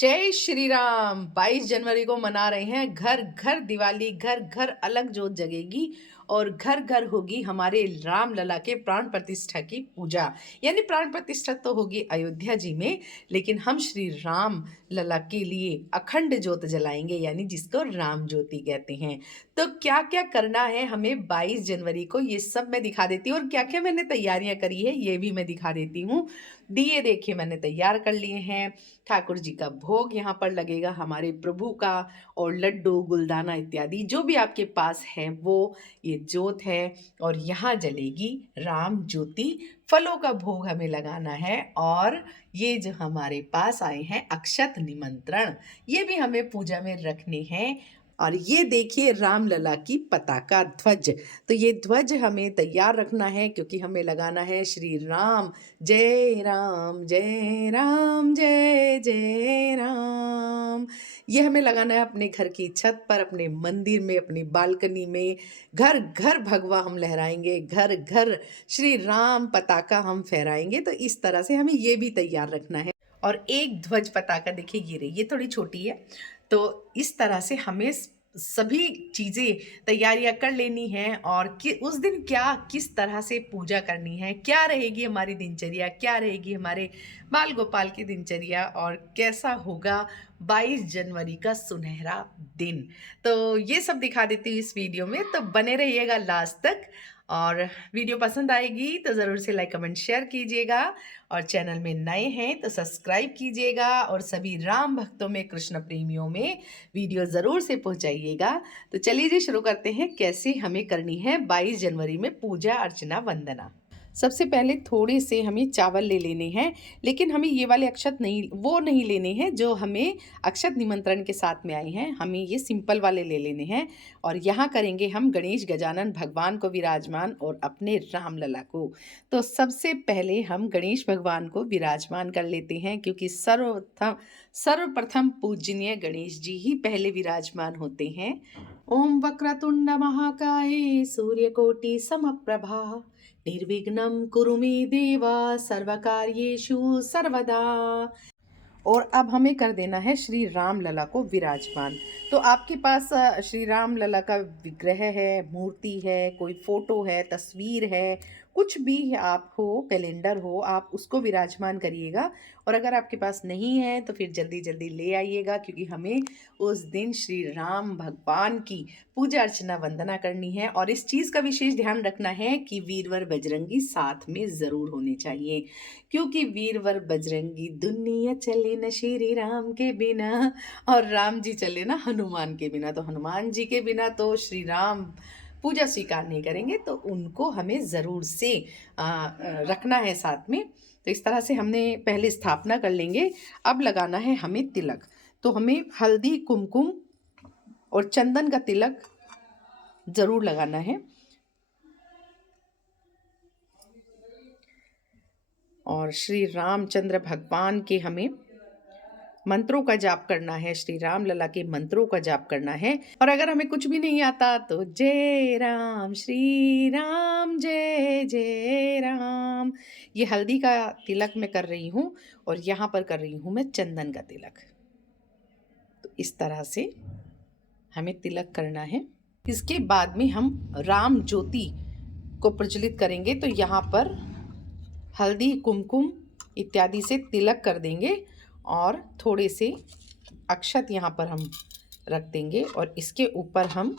जय श्री राम। 22 जनवरी को मना रहे हैं घर घर दिवाली, घर घर अलग जोत जगेगी और घर घर होगी हमारे राम लला के प्राण प्रतिष्ठा की पूजा। यानी प्राण प्रतिष्ठा तो होगी अयोध्या जी में, लेकिन हम श्री राम लला के लिए अखंड जोत जलाएंगे, यानी जिसको राम ज्योति कहते हैं। तो क्या क्या करना है हमें 22 जनवरी को, ये सब मैं दिखा देती हूँ, और क्या क्या मैंने तैयारियां करी है ये भी मैं दिखा देती हूँ। दिए देखिए मैंने तैयार कर लिए हैं, ठाकुर जी का भोग यहाँ पर लगेगा हमारे प्रभु का, और लड्डू गुलदाना इत्यादि जो भी आपके पास है वो ये जोत है। और यहाँ जलेगी राम ज्योति, फलों का भोग हमें लगाना है। और ये जो हमारे पास आए हैं अक्षत निमंत्रण, ये भी हमें पूजा में रखने हैं। और ये देखिए रामलला की पताका ध्वज, तो ये ध्वज हमें तैयार रखना है क्योंकि हमें लगाना है श्री राम जय राम जय राम जय जय राम। ये हमें लगाना है अपने घर की छत पर, अपने मंदिर में, अपनी बालकनी में। घर घर भगवा हम लहराएंगे, घर घर श्री राम पताका हम फहराएंगे। तो इस तरह से हमें ये भी तैयार रखना है। और एक ध्वज पताका देखिए ये रही, ये थोड़ी छोटी है, तो इस तरह से हमें सभी चीज़ें तैयारियां कर लेनी है। और कि उस दिन क्या किस तरह से पूजा करनी है, क्या रहेगी हमारी दिनचर्या, क्या रहेगी हमारे बाल गोपाल की दिनचर्या, और कैसा होगा 22 जनवरी का सुनहरा दिन, तो ये सब दिखा देती हूँ इस वीडियो में। तो बने रहिएगा लास्ट तक, और वीडियो पसंद आएगी तो ज़रूर से लाइक कमेंट शेयर कीजिएगा, और चैनल में नए हैं तो सब्सक्राइब कीजिएगा, और सभी राम भक्तों में, कृष्ण प्रेमियों में वीडियो ज़रूर से पहुंचाइएगा। तो चलिए जी शुरू करते हैं कैसे हमें करनी है 22 जनवरी में पूजा अर्चना वंदना। सबसे पहले थोड़े से हमें चावल ले लेने हैं, लेकिन हमें ये वाले अक्षत नहीं, वो नहीं लेने हैं जो हमें अक्षत निमंत्रण के साथ में आए हैं, हमें ये सिंपल वाले ले लेने हैं। और यहाँ करेंगे हम गणेश गजानन भगवान को विराजमान और अपने रामलला को। तो सबसे पहले हम गणेश भगवान को विराजमान कर लेते हैं, क्योंकि सर्वप्रथम पूजनीय गणेश जी ही पहले विराजमान होते हैं। ओम वक्रतुंड महाकाय सूर्यकोटि समप्रभा निर्विघ्नं कुरु मे देवा सर्वकार्येषु सर्वदा। और अब हमें कर देना है श्री राम लला को विराजमान। तो आपके पास श्री राम लला का विग्रह है, मूर्ति है, कोई फोटो है, तस्वीर है, कुछ भी आप हो, कैलेंडर हो, आप उसको विराजमान करिएगा। और अगर आपके पास नहीं है तो फिर जल्दी जल्दी ले आइएगा, क्योंकि हमें उस दिन श्री राम भगवान की पूजा अर्चना वंदना करनी है। और इस चीज़ का विशेष ध्यान रखना है कि वीरवर बजरंगी साथ में ज़रूर होने चाहिए, क्योंकि वीरवर बजरंगी दुनिया चले न श्री राम के बिना, और राम जी चले ना हनुमान के बिना। तो हनुमान जी के बिना तो श्री राम पूजा स्वीकार नहीं करेंगे, तो उनको हमें ज़रूर से रखना है साथ में। तो इस तरह से हमने पहले स्थापना कर लेंगे। अब लगाना है हमें तिलक, तो हमें हल्दी कुमकुम और चंदन का तिलक ज़रूर लगाना है। और श्री रामचंद्र भगवान के हमें मंत्रों का जाप करना है, श्री राम लला के मंत्रों का जाप करना है। और अगर हमें कुछ भी नहीं आता तो जय राम श्री राम जय जय राम। ये हल्दी का तिलक मैं कर रही हूँ, और यहाँ पर कर रही हूँ मैं चंदन का तिलक। तो इस तरह से हमें तिलक करना है। इसके बाद में हम राम ज्योति को प्रज्वलित करेंगे, तो यहाँ पर हल्दी कुमकुम इत्यादि से तिलक कर देंगे, और थोड़े से अक्षत यहाँ पर हम रख देंगे, और इसके ऊपर हम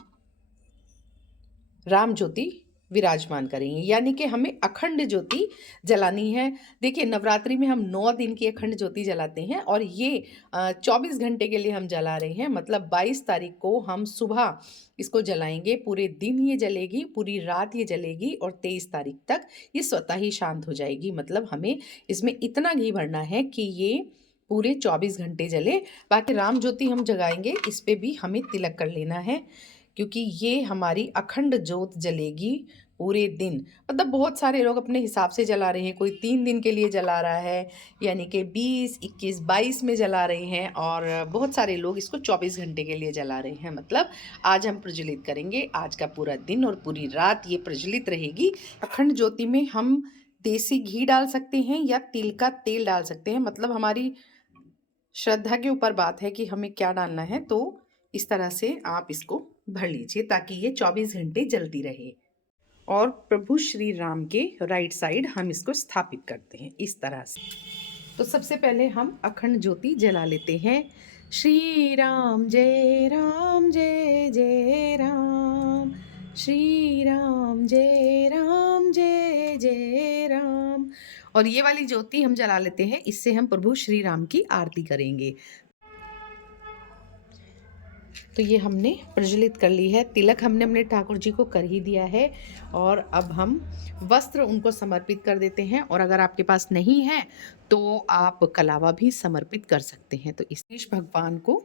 राम ज्योति विराजमान करेंगे। यानी कि हमें अखंड ज्योति जलानी है। देखिए नवरात्रि में हम 9 दिन की अखंड ज्योति जलाते हैं, और ये 24 घंटे के लिए हम जला रहे हैं। मतलब 22 तारीख को हम सुबह इसको जलाएंगे, पूरे दिन ये जलेगी, पूरी रात ये जलेगी, और 23 तारीख तक ये स्वतः ही शांत हो जाएगी। मतलब हमें इसमें इतना घी भरना है कि ये पूरे 24 घंटे जले। बाकी राम ज्योति हम जगाएंगे, इस पर भी हमें तिलक कर लेना है, क्योंकि ये हमारी अखंड ज्योत जलेगी पूरे दिन। मतलब बहुत सारे लोग अपने हिसाब से जला रहे हैं, कोई 3 दिन के लिए जला रहा है, यानी कि 20, 21, 22 में जला रहे हैं, और बहुत सारे लोग इसको 24 घंटे के लिए जला रहे हैं। मतलब आज हम प्रज्वलित करेंगे, आज का पूरा दिन और पूरी रात ये प्रज्वलित रहेगी। अखंड ज्योति में हम देसी घी डाल सकते हैं या तिल का तेल डाल सकते हैं। मतलब हमारी श्रद्धा के ऊपर बात है कि हमें क्या डालना है, तो इस तरह से आप इसको भर लीजिए ताकि ये 24 घंटे जलती रहे। और प्रभु श्री राम के राइट साइड हम इसको स्थापित करते हैं इस तरह से। तो सबसे पहले हम अखंड ज्योति जला लेते हैं। श्री राम जय राम जय जय राम, श्री राम जय राम जय जय राम। और ये वाली ज्योति हम जला लेते हैं, इससे हम प्रभु श्री राम की आरती करेंगे। तो ये हमने प्रज्वलित कर ली है। तिलक हमने अपने ठाकुर जी को कर ही दिया है और अब हम वस्त्र उनको समर्पित कर देते हैं। और अगर आपके पास नहीं है तो आप कलावा भी समर्पित कर सकते हैं। तो इस भगवान को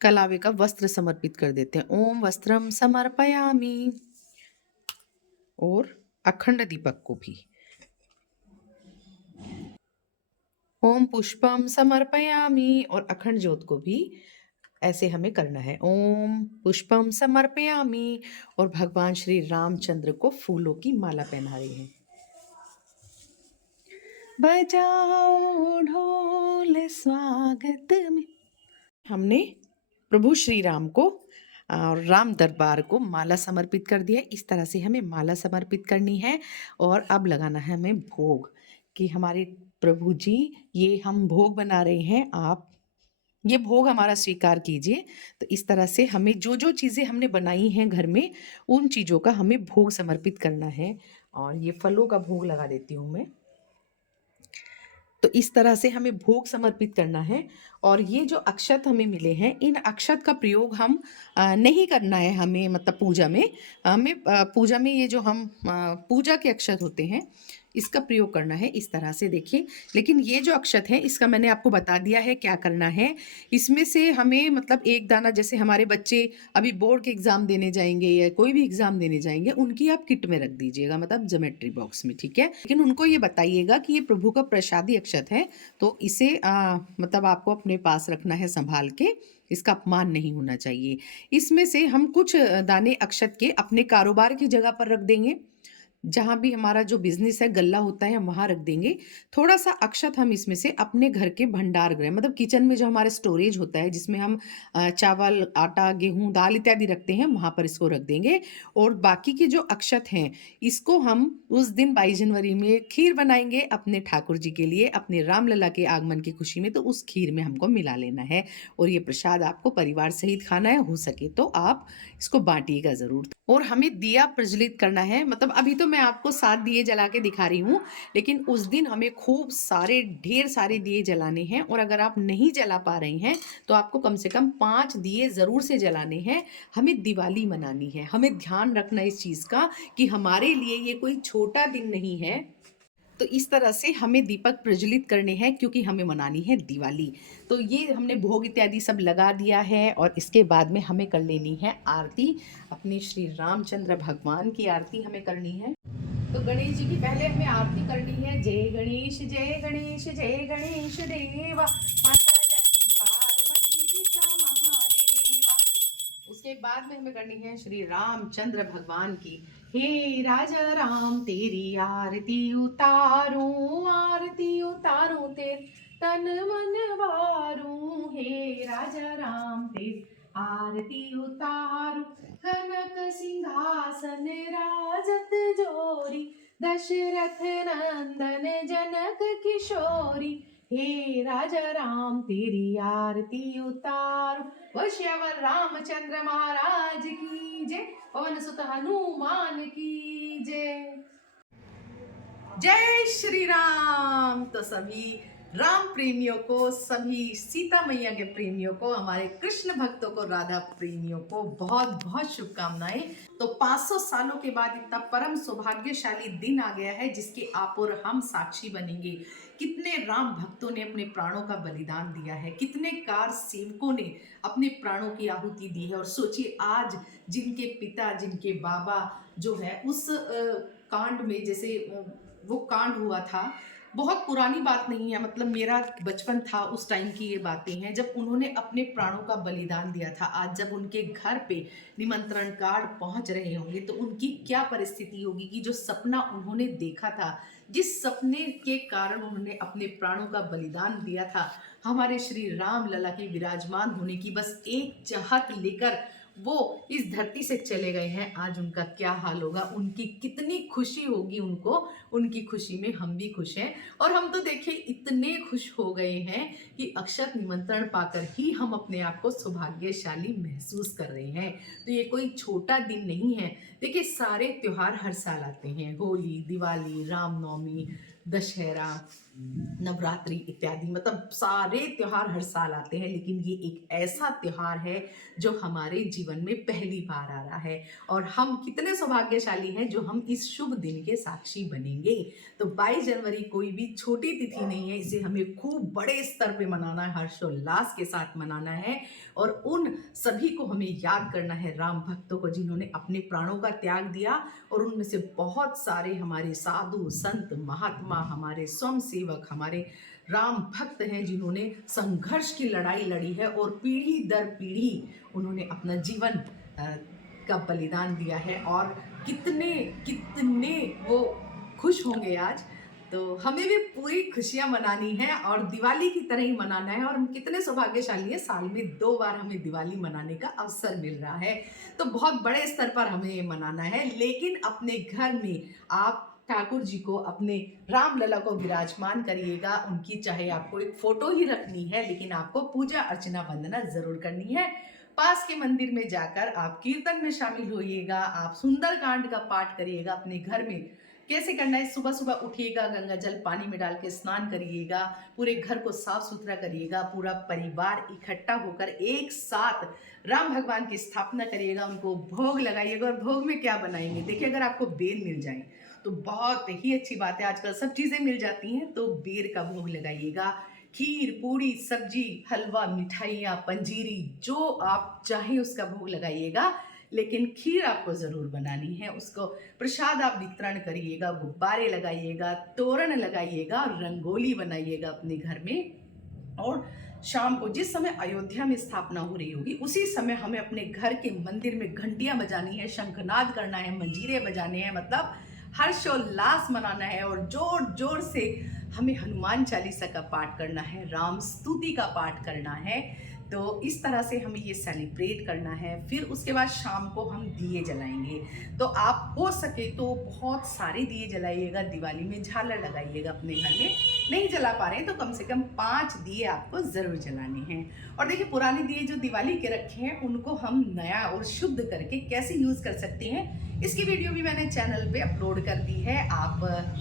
कलावे का वस्त्र समर्पित कर देते हैं। ओम वस्त्रम समर्पयामि। और अखंड दीपक को भी ओम पुष्पम समर्पयामि। और अखंड ज्योत को भी ऐसे हमें करना है। ओम पुष्पम समर्पयामि। और भगवान श्री रामचंद्र को फूलों की माला पहना रहे हैं। बजाओ ढोल स्वागत में। हमने प्रभु श्री राम को और राम दरबार को माला समर्पित कर दिया। इस तरह से हमें माला समर्पित करनी है। और अब लगाना है हमें भोग कि हमारे प्रभु जी, ये हम भोग बना रहे हैं, आप ये भोग हमारा स्वीकार कीजिए। तो इस तरह से हमें जो जो चीज़ें हमने बनाई हैं घर में, उन चीज़ों का हमें भोग समर्पित करना है। और ये फलों का भोग लगा देती हूँ मैं। तो इस तरह से हमें भोग समर्पित करना है। और ये जो अक्षत हमें मिले हैं, इन अक्षत का प्रयोग हम नहीं करना है हमें, मतलब पूजा में हमें पूजा में ये जो हम पूजा के अक्षत होते हैं, इसका प्रयोग करना है इस तरह से। देखिए, लेकिन ये जो अक्षत है इसका मैंने आपको बता दिया है क्या करना है। इसमें से हमें मतलब एक दाना, जैसे हमारे बच्चे अभी बोर्ड के एग्ज़ाम देने जाएंगे या कोई भी एग्ज़ाम देने जाएंगे, उनकी आप किट में रख दीजिएगा, मतलब ज्योमेट्री बॉक्स में, ठीक है। लेकिन उनको ये बताइएगा कि ये प्रभु का प्रसादी अक्षत है, तो इसे मतलब आपको अपने पास रखना है संभाल के, इसका अपमान नहीं होना चाहिए। इसमें से हम कुछ दाने अक्षत के अपने कारोबार की जगह पर रख देंगे, जहाँ भी हमारा जो बिज़नेस है, गल्ला होता है, हम वहाँ रख देंगे। थोड़ा-सा अक्षत हम इसमें से अपने घर के भंडार गृह, मतलब किचन में जो हमारा स्टोरेज होता है, जिसमें हम चावल, आटा, गेहूँ, दाल इत्यादि रखते हैं, वहाँ पर इसको रख देंगे। और बाकी के जो अक्षत हैं, इसको हम उस दिन 22 जनवरी में खीर बनाएँगे अपने ठाकुर जी के लिए, अपने रामलला के आगमन की खुशी में, तो उस खीर में हमको मिला लेना है। और ये प्रसाद आपको परिवार सहित खाना है, हो सके तो आप इसको बाँटिएगा ज़रूर। और हमें दिया प्रज्वलित करना है, मतलब अभी तो मैं आपको 7 दिए जला के दिखा रही हूँ, लेकिन उस दिन हमें खूब सारे, ढेर सारे दिए जलाने हैं। और अगर आप नहीं जला पा रही हैं तो आपको कम से कम 5 दिए ज़रूर से जलाने हैं। हमें दिवाली मनानी है, हमें ध्यान रखना इस चीज़ का कि हमारे लिए ये कोई छोटा दिन नहीं है। तो इस तरह से हमें दीपक प्रज्वलित करने हैं क्योंकि हमें मनानी है दिवाली। तो ये हमने भोग इत्यादि सब लगा दिया है और इसके बाद में हमें कर लेनी है आरती। अपने श्री रामचंद्र भगवान की आरती हमें करनी है। तो गणेश जी की पहले हमें आरती करनी है। जय गणेश जय गणेश जय गणेश देवा, माता जगती पार्वती पिता महादेवा। उसके बाद में हमें करनी है श्री रामचंद्र भगवान की। हे राजा राम तेरी आरती उतारूं तेरे तन मन वारूं। हे राजा राम तेरी आरती उतारूं, कनक सिंहासन राजत जोरी, दशरथ नंदन जनक किशोरी। हे राजा राम तेरी आरती उतारूं, वश्यवर रामचंद्र महाराज की जय, पवन सुत हनुमान की जय। जय श्री राम। तो सभी राम प्रेमियों को, सभी सीता मैया के प्रेमियों को, हमारे कृष्ण भक्तों को, राधा प्रेमियों को बहुत बहुत शुभकामनाएं। तो 500 सालों के बाद इतना परम सौभाग्यशाली दिन आ गया है जिसके आप और हम साक्षी बनेंगे। कितने राम भक्तों ने अपने प्राणों का बलिदान दिया है, कितने कार सेवकों ने अपने प्राणों की आहुति दी है। और सोचिए, आज जिनके पिता, जिनके बाबा जो है उस कांड में, जैसे वो कांड हुआ था, बहुत पुरानी बात नहीं है, मतलब मेरा बचपन था उस टाइम की ये बातें हैं, जब उन्होंने अपने प्राणों का बलिदान दिया था। आज जब उनके घर पे निमंत्रण कार्ड पहुंच रहे होंगे तो उनकी क्या परिस्थिति होगी कि जो सपना उन्होंने देखा था जिस सपने के कारण उन्होंने अपने प्राणों का बलिदान दिया था, हमारे श्री राम लला के विराजमान होने की बस एक चाहत लेकर वो इस धरती से चले गए हैं। आज उनका क्या हाल होगा, उनकी कितनी खुशी होगी उनको, उनकी खुशी में हम भी खुश हैं। और हम तो देखिए इतने खुश हो गए हैं कि अक्षत निमंत्रण पाकर ही हम अपने आप को सौभाग्यशाली महसूस कर रहे हैं। तो ये कोई छोटा दिन नहीं है। देखिए सारे त्योहार हर साल आते हैं, होली, दिवाली, रामनवमी, दशहरा, नवरात्रि इत्यादि, मतलब सारे त्योहार हर साल आते हैं, लेकिन ये एक ऐसा त्योहार है जो हमारे जीवन में पहली बार आ रहा है। और हम कितने सौभाग्यशाली हैं जो हम इस शुभ दिन के साक्षी बनेंगे। तो 22 जनवरी कोई भी छोटी तिथि नहीं है, इसे हमें खूब बड़े स्तर पे मनाना है, हर्षोल्लास के साथ मनाना है। और उन सभी को हमें याद करना है, राम भक्तों को जिन्होंने अपने प्राणों का त्याग दिया। और उनमें से बहुत सारे हमारे साधु संत महात्मा, हमारे स्वयं सेवक, हमारे राम भक्त हैं जिन्होंने संघर्ष की लड़ाई लड़ी है और पीढ़ी दर पीढ़ी उन्होंने अपना जीवन का बलिदान दिया है। और कितने कितने वो खुश होंगे आज। तो हमें भी पूरी खुशियां मनानी है और दिवाली की तरह ही मनाना है। और हम कितने सौभाग्यशाली हैं, साल में 2 बार हमें दिवाली मनाने का अवसर मिल रहा है। तो बहुत बड़े स्तर पर हमें ये मनाना है, लेकिन अपने घर में आप ठाकुर जी को, अपने राम लला को विराजमान करिएगा। उनकी चाहे आपको एक फोटो ही रखनी है, लेकिन आपको पूजा अर्चना वंदना जरूर करनी है। पास के मंदिर में जाकर आप कीर्तन में शामिल होइएगा, आप सुंदरकांड का पाठ करिएगा अपने घर में। कैसे करना है, सुबह सुबह उठिएगा, गंगा जल पानी में डाल के स्नान करिएगा, पूरे घर को साफ सुथरा करिएगा, पूरा परिवार इकट्ठा होकर एक साथ राम भगवान की स्थापना करिएगा, उनको भोग लगाइएगा। और भोग में क्या बनाएंगे, देखिए अगर आपको बेर मिल जाए तो बहुत ही अच्छी बात है, आजकल सब चीज़ें मिल जाती हैं, तो बेर का भोग लगाइएगा। खीर, पूड़ी, सब्जी, हलवा, मिठाइयाँ, पंजीरी, जो आप चाहें उसका भोग लगाइएगा। लेकिन खीर आपको ज़रूर बनानी है, उसको प्रसाद आप वितरण करिएगा, गुब्बारे लगाइएगा, तोरण लगाइएगा, रंगोली बनाइएगा अपने घर में। और शाम को जिस समय अयोध्या में स्थापना हो रही होगी, उसी समय हमें अपने घर के मंदिर में घंटियां बजानी है, शंखनाद करना है, मंजीरे बजाने हैं, मतलब हर्षोल्लास मनाना है। और जोर जोर से हमें हनुमान चालीसा का पाठ करना है, राम स्तुति का पाठ करना है। तो इस तरह से हमें ये सेलिब्रेट करना है। फिर उसके बाद शाम को हम दिए जलाएंगे। तो आप हो सके तो बहुत सारे दिए जलाइएगा, दिवाली में झालर लगाइएगा अपने घर में। नहीं जला पा रहे हैं तो कम से कम 5 दिए आपको ज़रूर जलाने हैं। और देखिए पुराने दिए जो दिवाली के रखे हैं, उनको हम नया और शुद्ध करके कैसे यूज़ कर सकते हैं, इसकी वीडियो भी मैंने चैनल पे अपलोड कर दी है। आप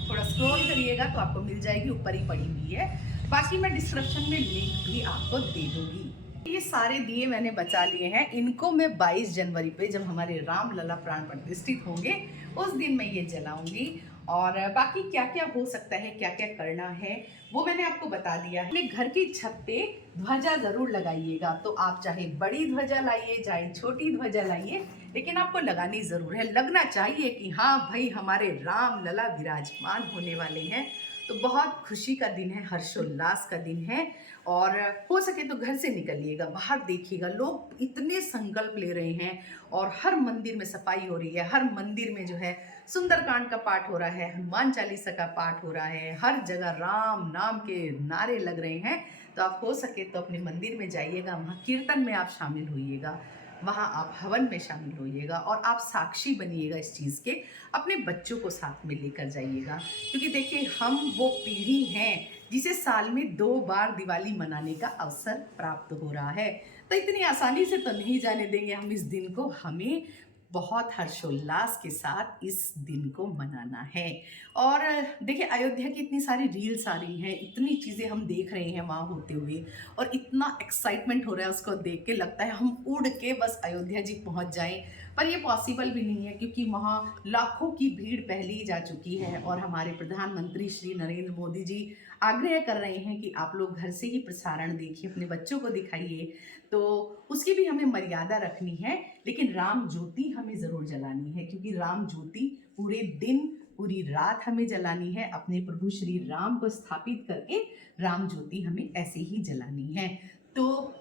थोड़ा स्क्रॉल करिएगा तो आपको मिल जाएगी, ऊपर ही पड़ी हुई है। बाकी मैं डिस्क्रिप्शन में लिंक भी आपको दे दूँगी। ये सारे दिए मैंने बचा लिए हैं, इनको मैं 22 जनवरी पे जब हमारे राम लला प्राण प्रतिष्ठित होंगे उस दिन मैं ये जलाऊंगी। और बाकी क्या क्या हो सकता है, क्या क्या करना है, वो मैंने आपको बता दिया है। अपने घर की छत पे ध्वजा जरूर लगाइएगा। तो आप चाहे बड़ी ध्वजा लाइए, चाहे छोटी ध्वजा लाइए, लेकिन आपको लगानी जरूर है। लगना चाहिए कि हाँ भाई हमारे राम लला विराजमान होने वाले हैं। तो बहुत खुशी का दिन है, हर्षोल्लास का दिन है। और हो सके तो घर से निकलिएगा, बाहर देखिएगा, लोग इतने संकल्प ले रहे हैं। और हर मंदिर में सफाई हो रही है, हर मंदिर में जो है सुंदरकांड का पाठ हो रहा है, हनुमान चालीसा का पाठ हो रहा है, हर जगह राम नाम के नारे लग रहे हैं। तो आप हो सके तो अपने मंदिर में जाइएगा, वहाँ कीर्तन में आप शामिल होइएगा, वहाँ आप हवन में शामिल होइएगा और आप साक्षी बनिएगा इस चीज़ के। अपने बच्चों को साथ में लेकर जाइएगा, क्योंकि देखिए हम वो पीढ़ी हैं जिसे साल में 2 बार दिवाली मनाने का अवसर प्राप्त हो रहा है। तो इतनी आसानी से तो नहीं जाने देंगे हम इस दिन को, हमें बहुत हर्षोल्लास के साथ इस दिन को मनाना है। और देखिए अयोध्या की इतनी सारी रील्स आ रही हैं, इतनी चीज़ें हम देख रहे हैं वहाँ होते हुए, और इतना एक्साइटमेंट हो रहा है उसको देख के, लगता है हम उड़ के बस अयोध्या जी पहुँच जाएं। पर ये पॉसिबल भी नहीं है, क्योंकि वहाँ लाखों की भीड़ पहले ही जा चुकी है। और हमारे प्रधानमंत्री श्री नरेंद्र मोदी जी आग्रह कर रहे हैं कि आप लोग घर से ही प्रसारण देखिए, अपने बच्चों को दिखाइए। तो उसकी भी हमें मर्यादा रखनी है, लेकिन राम ज्योति हमें ज़रूर जलानी है, क्योंकि राम ज्योति पूरे दिन पूरी रात हमें जलानी है। अपने प्रभु श्री राम को स्थापित करके राम ज्योति हमें ऐसे ही जलानी है। तो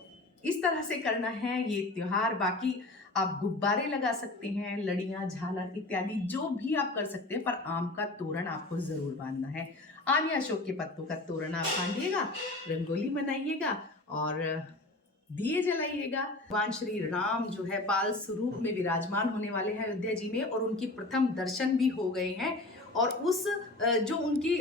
इस तरह से करना है ये त्योहार। बाकी आप गुब्बारे लगा सकते हैं, लड़ियाँ, झालर इत्यादि जो भी आप कर सकते हैं, पर आम का तोरण आपको ज़रूर बाँधना है। आम या अशोक के पत्तों का तोरण आप बाँधिएगा, रंगोली बनाइएगा और दिए जलाइएगा। भगवान श्री राम जो है बाल स्वरूप में विराजमान होने वाले हैं अयोध्या जी में, और उनकी प्रथम दर्शन भी हो गए हैं। और उस जो उनकी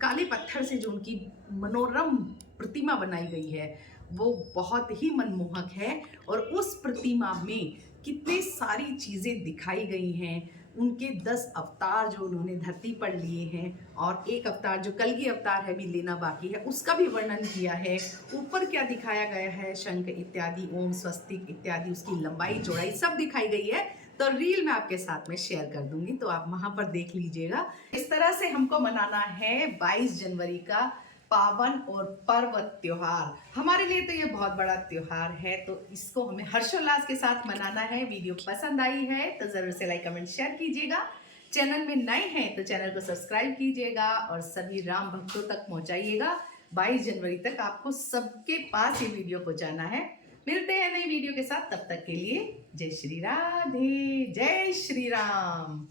काले पत्थर से जो उनकी मनोरम प्रतिमा बनाई गई है, वो बहुत ही मनमोहक है। और उस प्रतिमा में कितनी सारी चीज़ें दिखाई गई हैं, उनके 10 अवतार जो उन्होंने धरती पर लिए हैं, और एक अवतार जो कल्कि अवतार है भी लेना बाकी है, उसका भी वर्णन किया है। ऊपर क्या दिखाया गया है, शंख इत्यादि, ओम, स्वस्तिक इत्यादि, उसकी लंबाई चौड़ाई सब दिखाई गई है। तो रील मैं आपके साथ में शेयर कर दूंगी, तो आप वहां पर देख लीजिएगा। इस तरह से हमको मनाना है 22 जनवरी का पावन और पर्व त्योहार। हमारे लिए तो ये बहुत बड़ा त्योहार है, तो इसको हमें हर्षोल्लास के साथ मनाना है। वीडियो पसंद आई है तो जरूर से लाइक कमेंट शेयर कीजिएगा। चैनल में नए हैं तो चैनल को सब्सक्राइब कीजिएगा और सभी राम भक्तों तक पहुंचाइएगा। 22 जनवरी तक आपको सबके पास ये वीडियो पहुंचाना है। मिलते हैं नई वीडियो के साथ, तब तक के लिए जय श्री राधे, जय श्री राम।